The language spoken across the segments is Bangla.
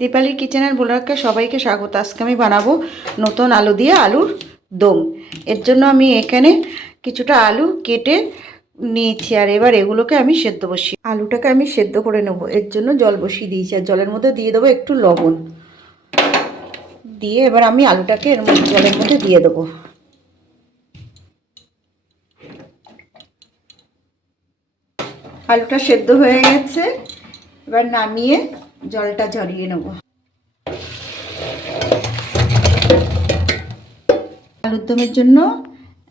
দীপালির কিচেনের ব্লগকে সবাইকে স্বাগত। আজকে আমি বানাবো নতুন আলু দিয়ে আলুর দম। এর জন্য আমি এখানে কিছুটা আলু কেটে নিয়েছি আর এবার এগুলোকে আমি সেদ্ধ বসিয়ে আলুটাকে আমি সেদ্ধ করে নেব। এর জন্য জল বসিয়ে দিয়েছি আর জলের মধ্যে দিয়ে দেবো একটু লবণ। দিয়ে এবার আমি আলুটাকে এর মধ্যে জলের মধ্যে দিয়ে দেবো। আলুটা সেদ্ধ হয়ে গেছে। এবার নামিয়ে জলটা ঝরিয়ে নেব। আলুর দমের জন্য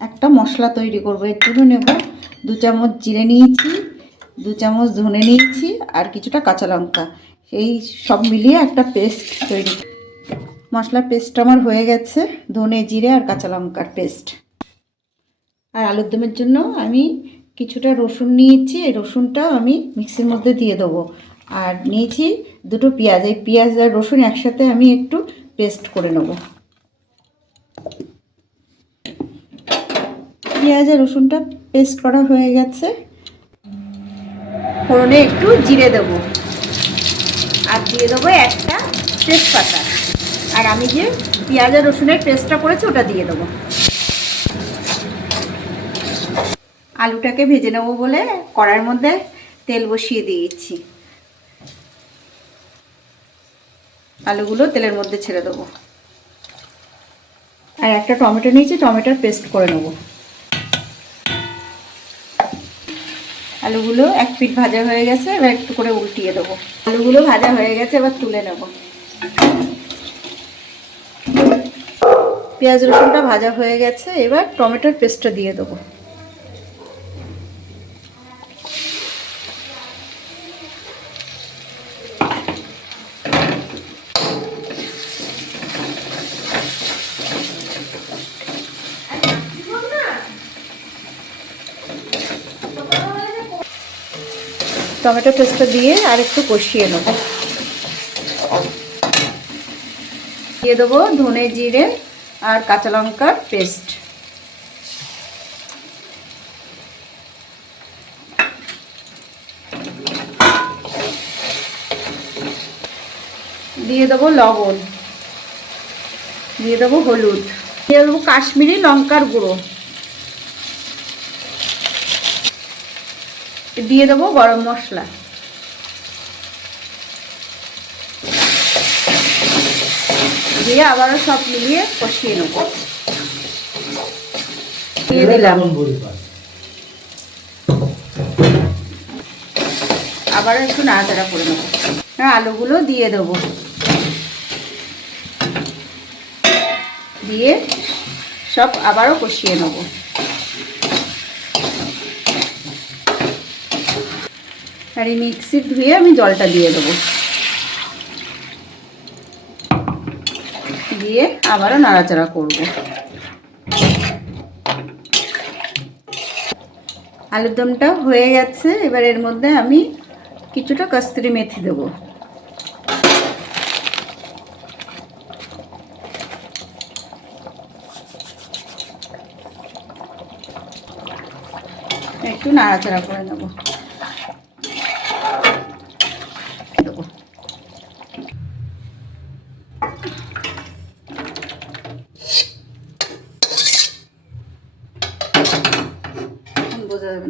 একটা মশলা তৈরি করব। জন্য নেব দু চামচ জিরে নিয়েছি, দু চামচ ধনে নিয়েছি আর কিছুটা কাঁচা লঙ্কা। এই সব মিলিয়ে একটা পেস্ট তৈরি। মশলার পেস্ট আমার হয়ে গেছে, ধনে, জিরে আর কাঁচা লঙ্কার পেস্ট। আর আলুর দমের জন্য আমি কিছুটা রসুন নিয়েছি, এই রসুনটা আমি মিক্সির মধ্যে দিয়ে দেবো। আর নিয়েছি দুটো পেঁয়াজ। এই পেঁয়াজ আর রসুন একসাথে আমি একটু পেস্ট করে নেব। পেঁয়াজ আর রসুনটা পেস্ট করা হয়ে গেছে। ফোড়নে একটু জিরে দেব। আর দিয়ে দেবো একটা তেজপাতা। আর আমি যে পেঁয়াজ আর রসুনের পেস্টটা করেছি, ওটা দিয়ে দেবো। আলুটাকে ভেজে নেব বলে কড়ার মধ্যে তেল বসিয়ে দিয়েছি। আলুগুলো তেলের মধ্যে ছেড়ে দেবো। আর একটা টমেটো নিয়েছি, টমেটোর পেস্ট করে নেব। আলুগুলো এক পিঠ ভাজা হয়ে গেছে, এবার একটু করে উল্টিয়ে দেবো। আলুগুলো ভাজা হয়ে গেছে, এবার তুলে নেব। পেঁয়াজ রসুনটা ভাজা হয়ে গেছে, এবার টমেটোর পেস্টটা দিয়ে দেবো। টমেটো পেস্টটা দিয়ে আর একটু কষিয়ে নেব। দিয়ে দেবো ধনে জিরে আর কাঁচা লঙ্কার পেস্ট। দিয়ে দেবো লবণ। দিয়ে দেবো হলুদ। দিয়ে দেবো কাশ্মীরি লঙ্কার গুঁড়ো। দিয়ে দেবো গরম মশলা। দিয়ে আবারও সব মিলিয়ে কষিয়ে নেব। দিয়ে দিলাম। আবারও একটু নাড়াচাড়া করে নেব। হ্যাঁ আলুগুলো দিয়ে দেবো। দিয়ে সব আবারও কষিয়ে নেব। আর এই মিক্সি ধুয়ে আমি জলটা দিয়ে দেবো। দিয়ে আবারও নাড়াচাড়া করব। আলুর দমটা হয়ে গেছে, এবার এর মধ্যে আমি কিছুটা কস্তুরি মেথি দেবো। একটু নাড়াচাড়া করে নেব। ነው።